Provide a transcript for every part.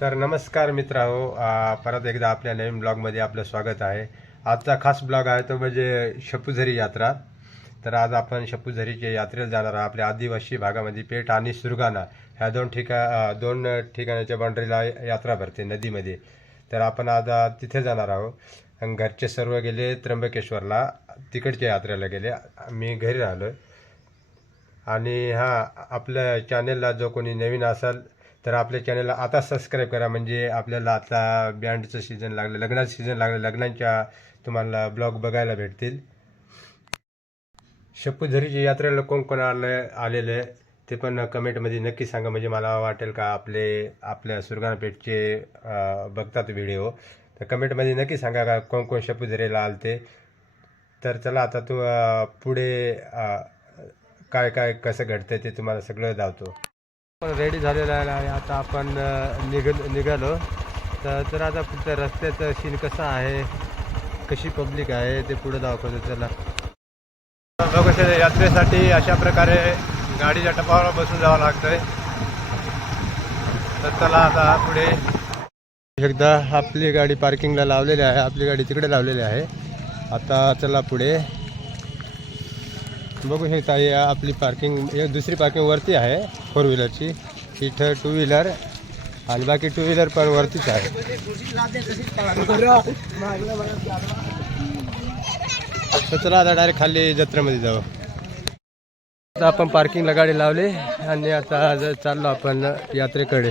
तर नमस्कार मित्रांनो, परत एकदा आपल्या नवीन ब्लॉगमध्ये आपलं स्वागत आहे. आजचा खास ब्लॉग आहे तो म्हणजे शपुझरी यात्रा. तर आज आपण शपुझरीच्या यात्रेला जाणार आहोत. आपल्या आदिवासी भागामध्ये पेठ आणि सुरगाणा ह्या दोन ठिकाणाच्या बाउंड्रीला यात्रा भरते नदीमध्ये. तर आपण आज तिथे जाणार आहोत. आणि घरचे सर्व गेले त्र्यंबकेश्वरला, तिकडच्या यात्रेला गेले. मी घरी राहिलो आहे. आणि आपल्या चॅनेलला जो कोणी नवीन असाल तर आपल्या चॅनलला आता सबस्क्राईब करा, म्हणजे आपल्याला आता बँडचं सीझन लागलं, लग्नाचं सीझन लागलं, लग्नांच्या तुम्हाला ब्लॉग बघायला भेटतील. शपुझरीच्या यात्रेला कोण कोण आलेले ते पण कमेंटमध्ये नक्की सांगा, म्हणजे मला वाटेल का आपल्या सुरगाणापेठचे बघतात व्हिडिओ. तर कमेंटमध्ये नक्की सांगा का कोण कोण शपुझरीला आलते. तर चला आता पुढे काय काय कसं घडतंय ते तुम्हाला सगळं दावतो. आपण रेडी झालेला आहे. आता आपण निघालो. तर आता पुढच्या रस्त्याचं सीन कसं आहे, कशी पब्लिक आहे ते पुढे दाखवतो. चला बघू शकता, यात्रेसाठी अशा प्रकारे गाडीच्या टपावर बसून जावं लागतंय. तर चला आता पुढे. एकदा आपली गाडी पार्किंगला लावलेली आहे, आपली गाडी तिकडे लावलेली आहे. आता चला पुढे. बघू शकता आपली पार्किंग, दुसरी पार्किंग वरती आहे 4 व्हीलरची. इथं 2 व्हीलर आणि बाकी 2 व्हीलर पण वरतीच आहे. तर चला आता डायरेक्ट खाली जत्रेमध्ये जाऊ. आता आपण पार्किंगला गाडी लावली आणि आता चाललो आपण यात्रेकडे.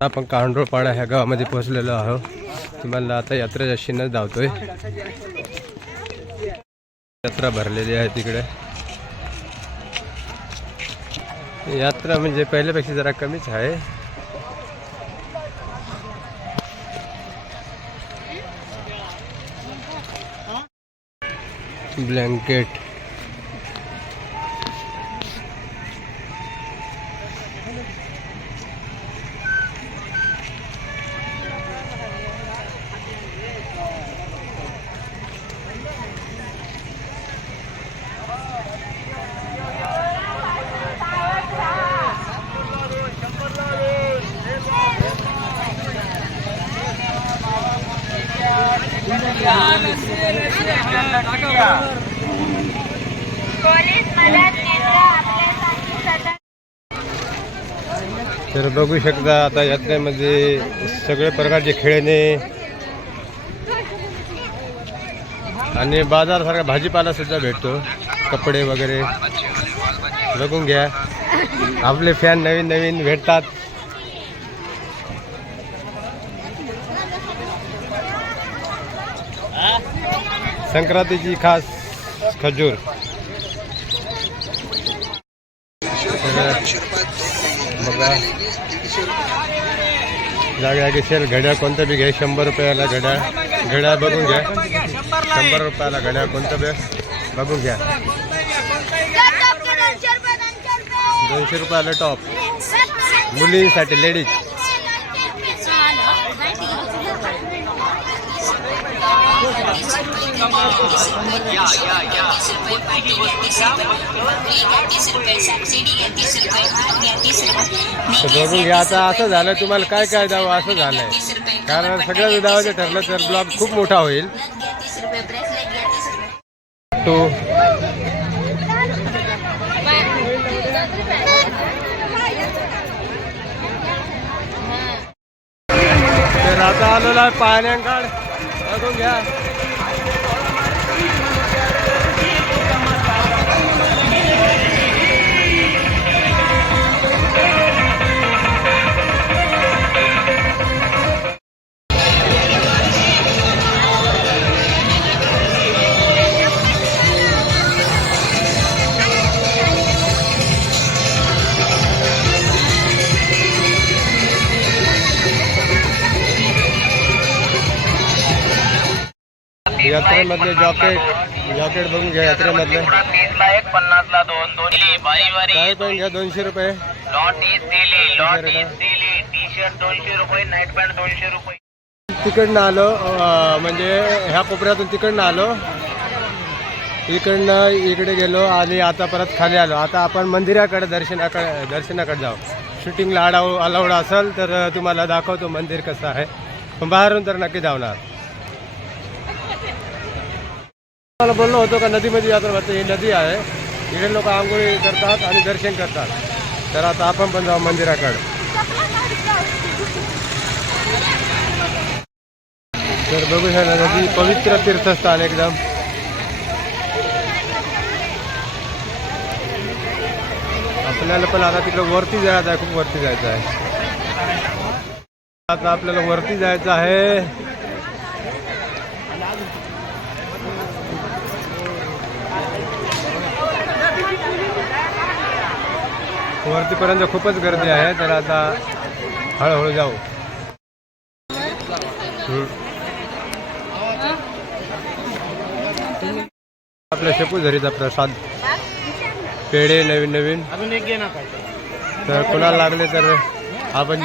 आपण कांडोळपाडा ह्या गावामध्ये पोहोचलेलो आहोत. तुम्हाला आता यात्रेच्या शिनच धावतोय. यात्रा भरलेली आहे तिकडे. यात्रा म्हणजे पहिल्यापेक्षा जरा कमीच आहे. ब्लँकेट तर बघू शकता. आता यात्रेमध्ये सगळे प्रकारचे खेळणे आणि बाजारसारखा भाजीपाला सुद्धा भेटतो, कपडे वगैरे. बघून घ्या, आपले फॅन नवीन नवीन भेटतात. संक्रांतीची खास खजूर. बघा जागे सेल. घड्याळ कोणतं बी घ्या, 100 रुपयाला घड्याळ बघून घ्या. 100 रुपयाला घड्याळ कोणतं बी बघून घ्या. 200 रुपयाला टॉप मुलींसाठी, लेडीज. बघून घ्या. आता असं झालं, तुम्हाला काय काय द्यावं असं झालंय, कारण सगळं द्यावायचं ठरलं तर ब्लॉग खूप मोठा होईल. तर आता आलेला आहे पाण्याकाळ. बघून घ्या. यात्रेमधले जॉकेट बघून घ्या. यात्रेमधले 30ला 1, 50ला 2, काय पण घ्या. 200 रुपये. टी शर्ट 200 रुपये, नाईट पॅन्ट 200 रुपये. तिकडनं आलो, म्हणजे ह्या कोपऱ्यातून तिकडनं आलो. इकडनं इकडे गेलो आणि आता परत खाली आलो. आता आपण मंदिराकडे दर्शनाकडे जाऊ. शूटिंगला अलाउड असेल तर तुम्हाला दाखवतो मंदिर कसं आहे, पण बाहेरून तर नक्की धावणार. मला बोललो होतो का नदीमध्ये यात्रा भरते. ही नदी आहे, इकडे लोक आंघोळी करतात आणि दर्शन करतात. तर आता आपण पण जाऊ मंदिराकडे. तर बघू शकता नदी पवित्र तीर्थस्थान एकदम. आपल्याला पण आता तिकडे वरती जायचं आहे, खूप वरती जायचं आहे. आता आपल्याला वरती जायचं आहे. वरतीपर्यंत खूपच गर्दी आहे. तर आता हळूहळू जाऊ. आपल्या शेपूझरीचा प्रसाद, पेढे नवीन नवीन. तर कोणाला लागले तर आपण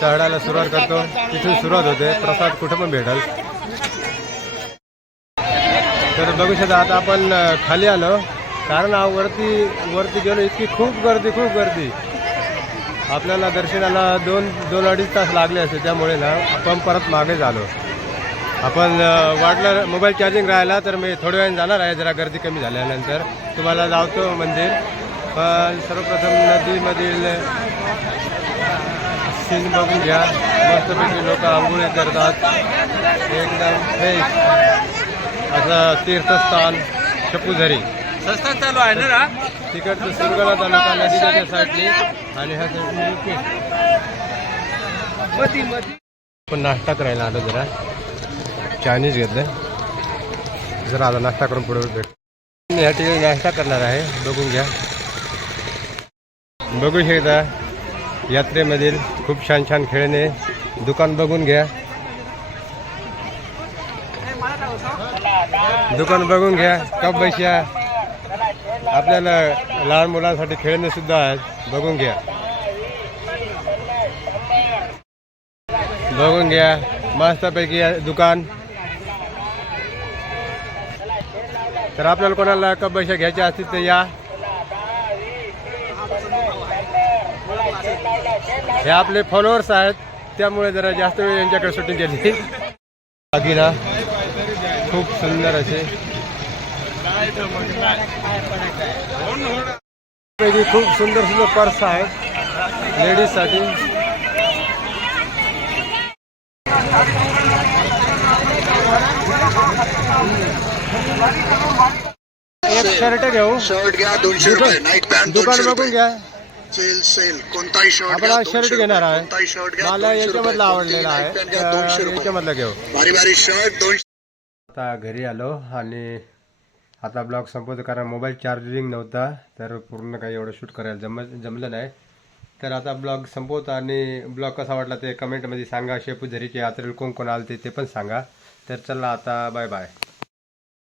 चढायला सुरुवात करतो, तिथून सुरुवात होते. प्रसाद कुठं पण भेटेल. तर बघू शकता आता आपण खाली आलो, कारण वरती गेलो. इतकी खूप गर्दी. आपल्याला दर्शनाला दोन अडीच तास लागले असते. त्यामुळे ना आपण परत मागे झालो. आपण वाटलं मोबाईल चार्जिंग राहिला तर मी थोड्या वेळाने जाणार आहे, जरा गर्दी कमी झाल्यानंतर तुम्हाला जावतो मंदिर. पण सर्वप्रथम नदीमधील सीन बघून घ्या. मस्तपैकी लोक आंघोळी करतात. एकदम फ्रेश असं तीर्थस्थान शेपूझरी. संस्थान चालू आहे ना. तिकडचं सुरगाणा तालुका नदीच्या साईडनी आणि ह्या साईडनी पण नाश्ता करायला आलो. जरा चायनीज घेतलं. जरा आता नाश्ता करून पुढे भेट. या ठिकाणी नाश्ता करणार आहे, बघून घ्या. बघू शकता यात्रेमधील खूप छान छान खेळणे दुकान बघून घ्या. दुकान बघून घ्या. कप बशा, आपल्याला लहान मुलांसाठी खेळणे सुद्धा आहेत, बघून घ्या. बघून घ्या मस्तपैकी दुकान. तर आपल्याला कोणाला कप बशा घ्यायच्या असतील तर या. हे आपले फॉलोअर्स आहेत, त्यामुळे जरा जास्त वेळ यांच्याकडे शूटिंग केली. दागिना खूप सुंदर असे, खूप सुंदर पर्स आहेत लेडीजसाठी. एक शर्ट घेऊ. शर्ट घ्या 200 रुपये. नाईट पॅन्ट दुकान बघून घ्या. सेल कोणताही शर्ट आपण घ्या. आज शर्ट घेणार आहे. कोणताही शर्ट घ्या. मला याच्यामधला आवडलेला आहे, 200 रुपये. याच्यामधला घेऊ. भारी शर्ट 200. आता घरी आलो आणि आता ब्लॉग संपवतो, कारण मोबाईल चार्जिंग नव्हता तर पूर्ण काही एवढं शूट करायला जमलं नाही. तर आता ब्लॉग संपवतो आणि ब्लॉग कसा वाटला ते कमेंटमध्ये सांगा. शेपूझरीच्या यात्रेला कोण कोण आलते ते पण सांगा. तर चला आता बाय बाय.